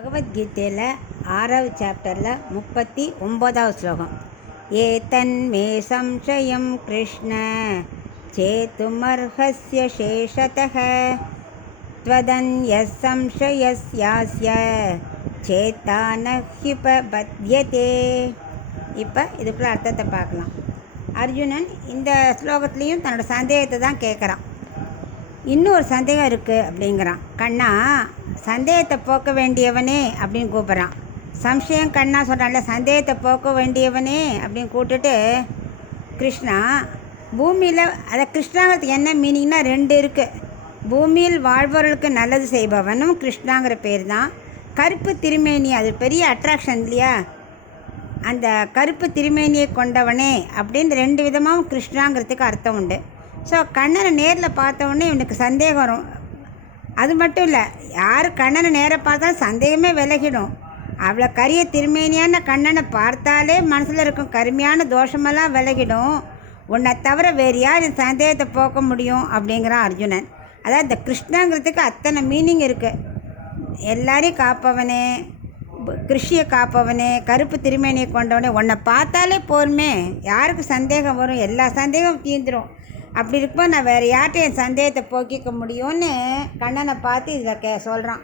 பகவத்கீதையில் 6வது சாப்டரில் 39வது ஸ்லோகம். ஏதன்மே சம்சயம் கிருஷ்ண சேதுமர்ஹஸ்ய சேஷதः த்வதன்யஸ் சம்சயஸ்யாஸ்ய சேத்தானஹ்யுபபத்யதே. இப்போ இதுக்குள்ள அர்த்தத்தை பார்க்கலாம். அர்ஜுனன் இந்த ஸ்லோகத்துலேயும் தன்னோட சந்தேகத்தை தான் கேட்குறான். இன்னும் ஒரு சந்தேகம் இருக்குது அப்படிங்கிறான். கண்ணா, சந்தேகத்தை போக்க வேண்டியவனே அப்படின்னு கூப்பிட்றான். சம்சயம் கண்ணா சொல்கிறான்ல, சந்தேகத்தை போக்க வேண்டியவனே அப்படின்னு கூப்பிட்டுட்டு, கிருஷ்ணா பூமியில், அதை கிருஷ்ணாங்கிறதுக்கு என்ன மீனிங்னா 2 இருக்குது. பூமியில் வாழ்பவர்களுக்கு நல்லது செய்பவனும் கிருஷ்ணாங்கிற பேர் தான். கருப்பு திருமேனி, அது பெரிய அட்ராக்ஷன் இல்லையா? அந்த கருப்பு திருமேனியை கொண்டவனே அப்படின்னு 2 விதமாகவும் கிருஷ்ணாங்கிறதுக்கு அர்த்தம் உண்டு. ஸோ கண்ணனை நேரில் பார்த்தவொடனே இவனுக்கு சந்தேகம் வரும். அது மட்டும் இல்லை, யார் கண்ணனை நேராக பார்த்தாலும் சந்தேகமே விலகிடும். அவ்வளோ கரிய திருமேனியான கண்ணனை பார்த்தாலே மனசில் இருக்கும் கருமையான தோஷமெல்லாம் விலகிடும். உன்னை தவிர வேறு யார் இந்த சந்தேகத்தை போக்க முடியும் அப்படிங்கிறான் அர்ஜுனன். அதாவது இந்த கிருஷ்ணங்கிறதுக்கு அத்தனை மீனிங் இருக்குது. எல்லாரையும் காப்பவனே, கிருஷியை காப்பவனே, கருப்பு திருமேனியை கொண்டவனே, உன்னை பார்த்தாலே போருமே, யாருக்கு சந்தேகம் வரும்? எல்லா சந்தேகம் தீர்ந்துடும். அப்படி இருக்கும்போது நான் வேறு யார்கிட்ட என் சந்தேகத்தை போக்கிக்க முடியும்னு கண்ணனை பார்த்து இதில் சொல்கிறான்.